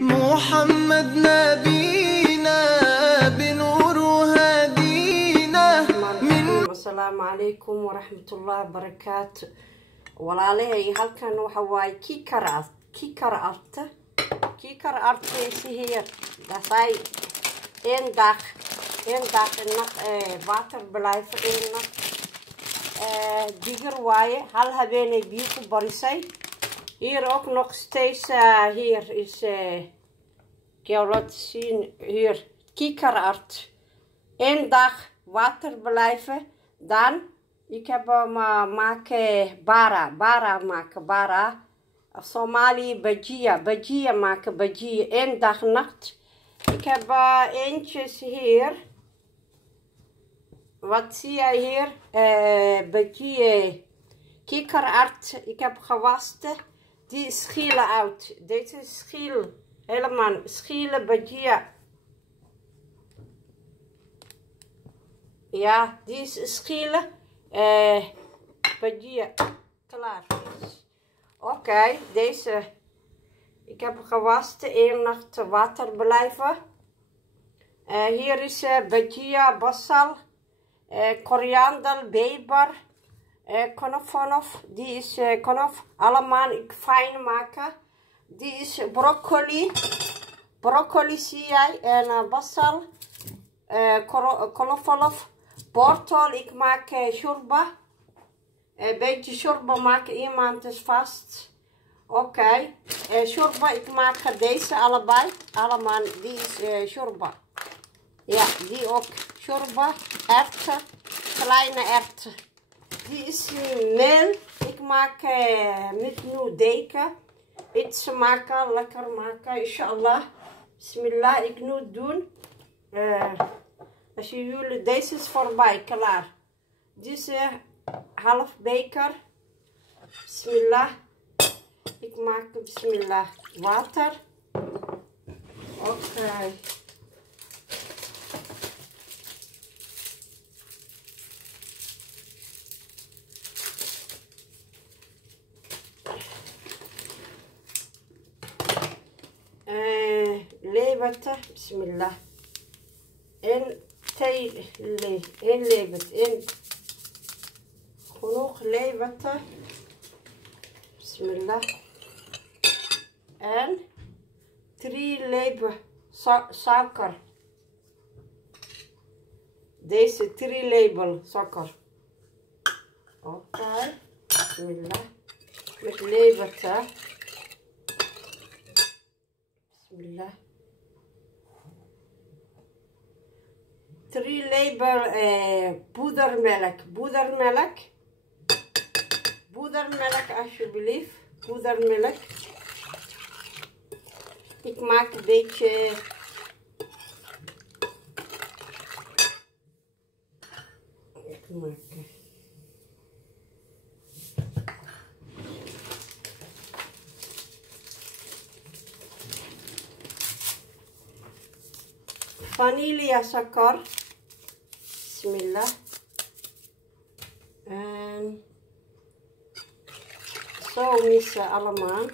محمد نبينا بنور هدينا السلام عليكم ورحمة الله وبركاته. walaalahey halkan waxa waaye kikar arte siheer dasay en dag nog water blijven in nog diger waaye hal habeenay biyo ku barisay hier ook nog steeds hier is laat zien hier kikkerart en dag water blijven dan ik heb maken bara Somali bajia maken bajia en dag nacht. Ik heb eentjes hier. Wat zie je hier? Bajia kikkerart. Ik heb gewassen. Die schillen uit. Deze schil. Helemaal schillen bajia. Ja, die is schillen. Bajia. Klaar. Oké, deze. Ik heb gewassen. 1 nacht water blijven. Hier is bajia, basal. Koriander, peper. Konof. Die is konof. Allemaal ik fijn maken. Die is broccoli. Broccoli zie jij. En basal. Konof. Bortol, ik maak shorba. Een beetje shorba maken, iemand is vast. Oké. Shorba, ik maak deze allebei. Allemaal, die is shorba. Ja, die ook. Shorba, erwten, kleine erwten. Die is meel. Ik maak met nu deken. Iets maken, lekker maken, inshallah. Bismillah, ik nu doen. Als jullie, deze is voorbij, klaar. Deze half beker. Bismillah. Ik maak bismillah water. Oké. Leverten, bismillah. En thee, en levert, en genoeg leverten, bismillah. En 3 lepel suiker. Deze 3 lepel suiker. Oké, bismillah. Met leverten. Bismillah. 3 lepel poedermelk. Poedermelk alsjeblieft. Poedermelk. Ik maak een beetje vanillesuiker. Bismillah. En zo missen allemaal.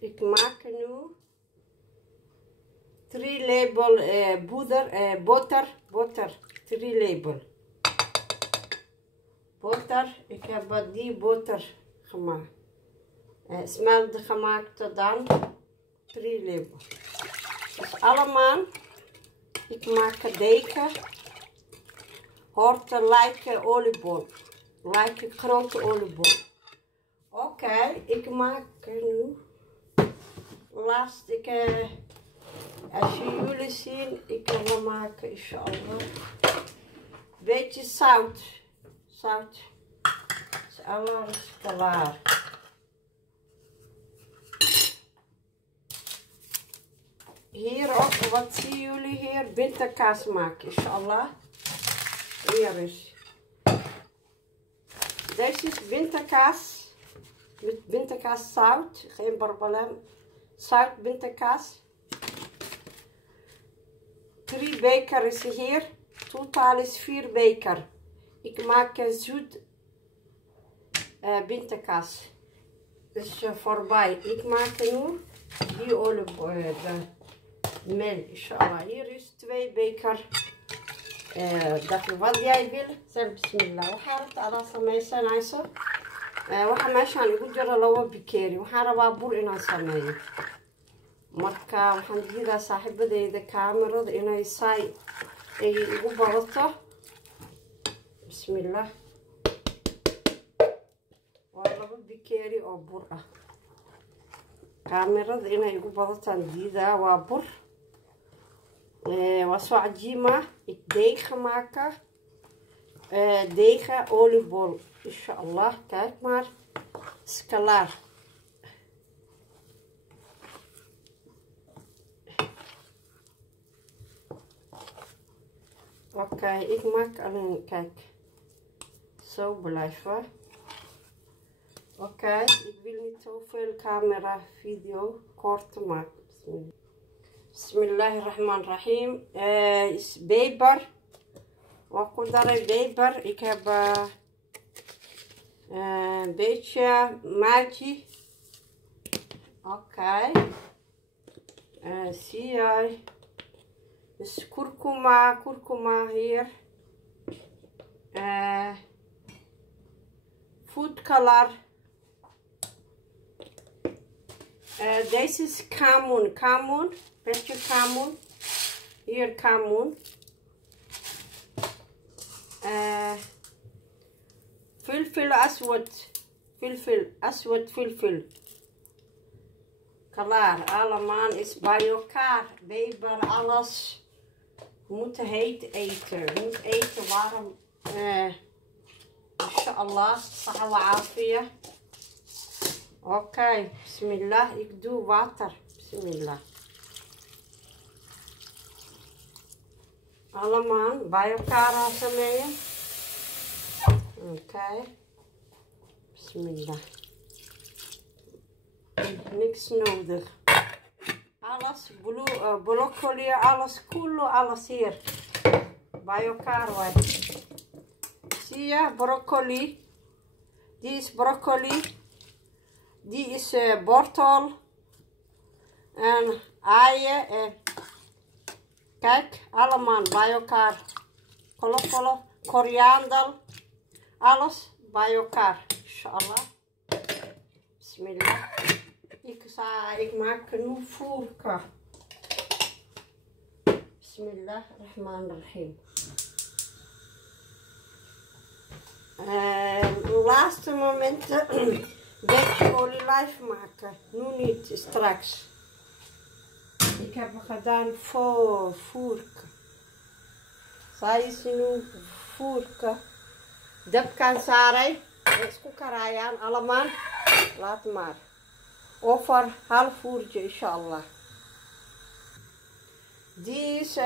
Ik maak nu 3 lepel boter. 3 lepel boter. Ik heb die boter gemaakt. Smelt gemaakt dan 3 lepel. Dus allemaal. Ik maak deken. Hoort lijken oliebol. Lijken grote oliebol. Oké, ik maak nu. Laatst, als jullie zien, ik wil maken, inshallah. Beetje zout. Dus alles is klaar. Hier ook, wat zien jullie hier? Winterkaas maken, inshallah. Hier is. Deze is winterkaas. Met winterkaas zout, geen probleem. Zout, winterkaas. 3 beker is hier. Totaal is 4 beker. Ik maak zoet bintakaas. Dus voorbij. Ik maak nu die olie, de meel, inshallah. Hier is 2 beker. Dat wat jij wil. Zeg bismillah. Waxaan rabtaa adaa sameysanayso. Waxa meeshaan igu jira 2 bikeeri. Waxaan rabaa bur inaan sameeyo. Marka waxaan diidaa saaxiibadeyda kaamirada inay saay ay igu badato. Bismillah. Waa 2 bikeeri oo bur ah. Kaamirada inay igu badataan diidaa waa bur. Waa soo cajiima. Ik deeg maken. Deeg oliebol. Inshallah. Kijk maar. Is klaar. Oké, ik maak alleen, kijk. Zo blijven. Oké, ik wil niet zoveel camera, video kort maken. Bismillahirrahmanirrahim. Is peper. Wat komt daarin peper? Ik heb een beetje magi. Oké. Zie je. Dus kurkuma hier. Food color. Deze is kamoen. Beetje kamoen. Hier kamoen. Filfil aswad. Filfil. Klaar, allemaal is bij elkaar. Peper, alles. We moeten heet eten. We moeten eten warm. Inshallah, sawa afia. Oké, bismillah. Ik doe water. Bismillah. Allemaal bij elkaar samen. Oké. Bismillah. Niks nodig. Alles, broccoli, alles, koelo, alles hier. Bij elkaar wij. Zie je, broccoli. Die is broccoli. Die is wortel. En eieren. Kijk, allemaal bij elkaar. Kolofolo, koriander. Alles bij elkaar. Inshallah. Bismillah. Ik maak nu voerka. Bismillahirrahmanirrahim. Laatste momenten een beetje olijf maken. Nu niet, straks. Ik heb gedaan voor voerka. Zij is nu voerka. Depkan sarai. Isku karayaan allemaal. Laat maar. Over half uurtje, inshallah. Die is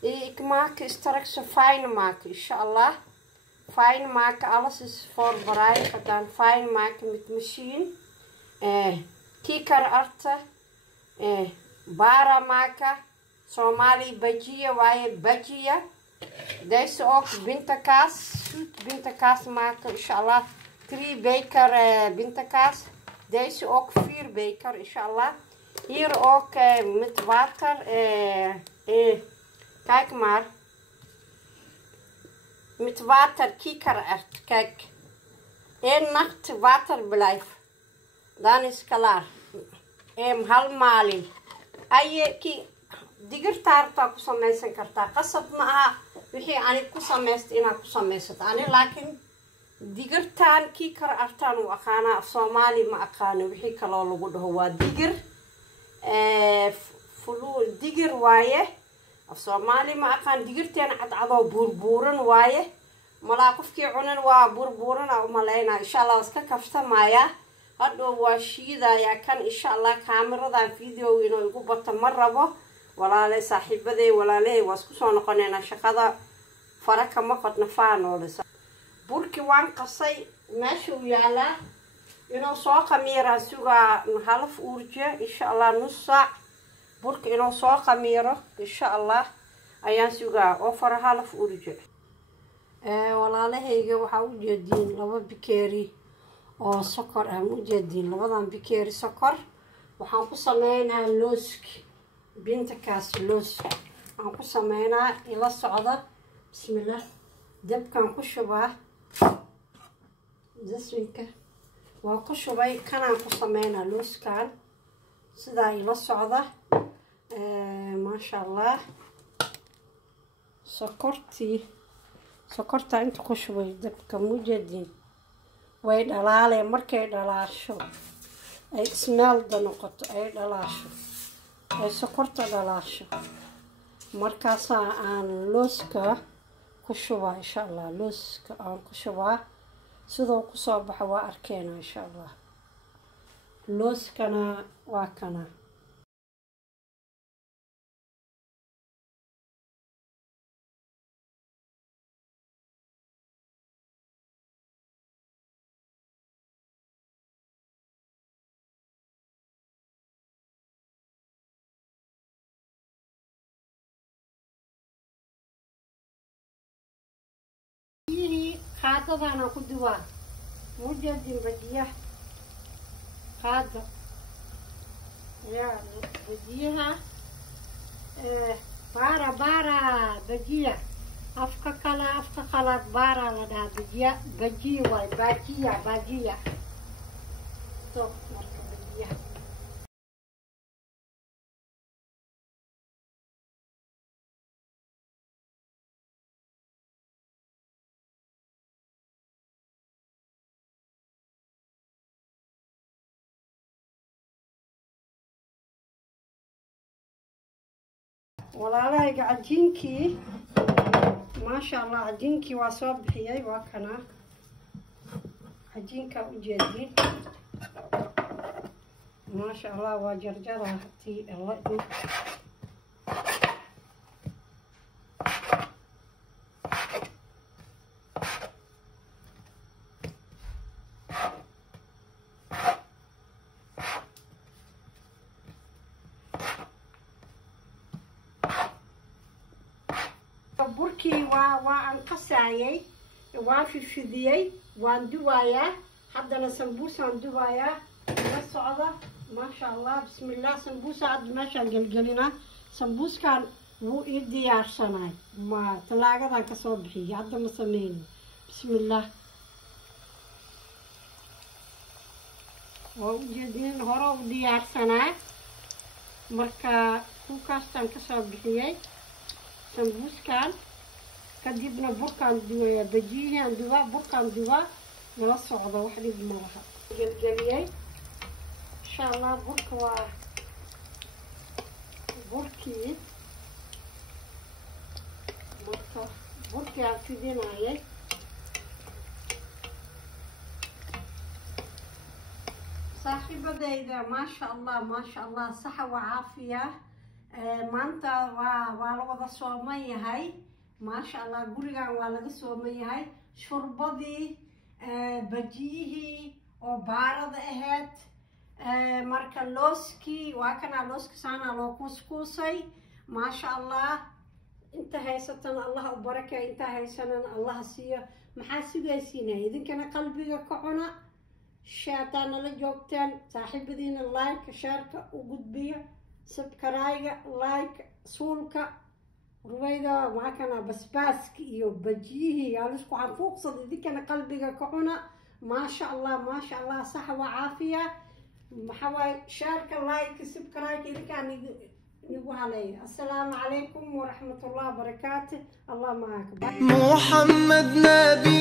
ik maak straks fijn maken, inshallah. Fijn maken, alles is voorbereid gedaan. Fijn maken met machine. Kikerarten. Bara maken. Somali bajia, waaie bajia. Deze ook bintakaas. Bintakaas maken, inshallah. 3 beker bintakaas. Deze ook 4 beker, inshallah. Hier ook met water. Kijk maar. Met water, kikkerert. Kijk. 1 nacht water blijft. Dan is het klaar. Halmali. Digirtaarta ku samaysan kartaa. Qasab ma aha wixii aan ku samaysto inaan ku samaysato. Ani laakiin digirtaan kiikar artaan u aqaana af Soomaali ma aqaano wixii kale oo lagu dhaho waa digir. Digir waaye. Af Soomaali ma aqaan digirteen cadcadoo buurbuuran waaye. Malaa qofkii cunan waa buurbuuran oo maleynaa. Inshallah iska kaftamaya. Hadhow waa shiidaya kan inshallah kaamiradan video inuu igu bato ma rabo. Walaale saaxiibadey walaale waa isku soo noqonayna shaqada faraka ma qodna faanoolisa. Burki waan qasay meesha uu yaalaa inuu soo qamiira sugaa half uurje inshallah nus saac. Burki inuu soo qamiiro inshallah ayaan sugaa oo fara half uurje. walaalahayga waxaa u jeediin 2 bikeeri oo sokor ah u jeediin 2 bikeeri sokor waxaan ku sameynaa looski bintakaas looski aan ku sameynaa ila socda bismillah dabkan ku shubaa dasminka waa ku shubay kanaan ku sameynaa looskan sidaa ila socda maasha allah sokorta inta ku shubay dabka mujadiin way dhalaaleen markay dhalaasho ay ismaalda noqoto ay dhalaasho ay sokorta dhalaasho markaasaa aan looska ku shubaa insha allah looska aan ku shubaa sidoo kusoo baxa waa arkeena insha allah looskana waa kana qaadadana ku duwaa mujadin bajiyaha qaada yaa bajiyaha baara bajiya afka qalaad baara la dhahaa bajiya waay bajiya to marka bajiyaha walaalahayga cajiinkii maasha allah cajiinkii waa soo bixiyay waa kana cajiinka u jeediin maasha allah waa jarjara hatii alla burkii waa aan qasaayay waan fidiyay waan duwayaa haddana sambuusaan duwayaa la socda maasha allah bismillah sambuusa hadda meeshaan gelgelinaa sambuuskan wuu ii diyaarsanaay ma talaagadan kasoo bixiyay hadda ma sameyno bismillah waa ujeedin hore u diyaarsanaa marka kukaastaan kasoo bixiyay sambuuskan kadibna burkaan duwaya bajiyahan duwaa burkaan duwaa nala socda wax dhib ma laha gelgeliyay insha allah burka waa burkii marka burkii aan fidinayay saaxiibadayda maasha allah saxa waa caafiya maanta waa la wada sooman yahay maasha allah gurigan waa laga sooman yahay shurbadii bajiyihii oo baarada ahayd marka looskii waa kanaa looski saanaa loo kuuskuusay maasha allah inta haysatana allah u barakeeyo inta haysanana allah siiyo maxaa sugaysiinaya idinkana qalbiga ka cuna shaataa nala joogteen saaxiibadiina like shaarka u gudbiyo sabkarayga like suulka ruwayda waa kana basbaaski iyo bajiyihii yaa lisku canfuuqsad idinkana qalbiga ka cuna maasha allah sax waa caafiya maxaa waaye shaarka like sabkarayga idinkaa nigu haleeya assalaamu calaykum waraxmatullahi wabarakaatu allah maaka محمد نبي